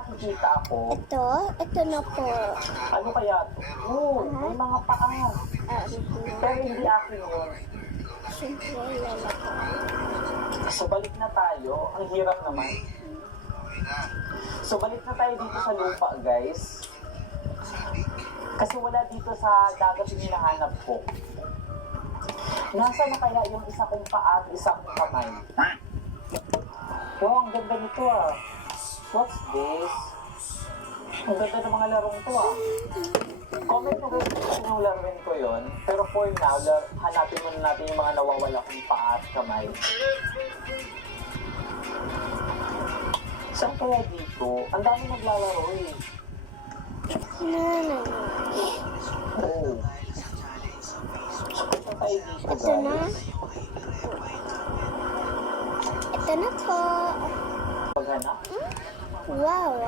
Nakikita ako. Ito na po. Ano kaya to? Oh, may mga paa. Pero hindi akin yun. Siyempre, lala ko. So balik na tayo. Ang hirap naman. So balik na tayo dito sa lupa, guys. Kasi wala dito sa dagat yung hinahanap ko. Nasa na kaya yung isa kong paa at isa kong kamay? Wow, ang ganda nito ah. What's this? Ang ganda ng mga larong to ah. Comment mo guys kung yung laruin ko yun. Pero for now, hanapin muna natin yung mga nawawala kong paa at kamay. Saan kaya dito? Ang dami naglalaro eh. Oh. So, punta tayo dito guys. Ito na. Ito na po. Paghanap. Wow.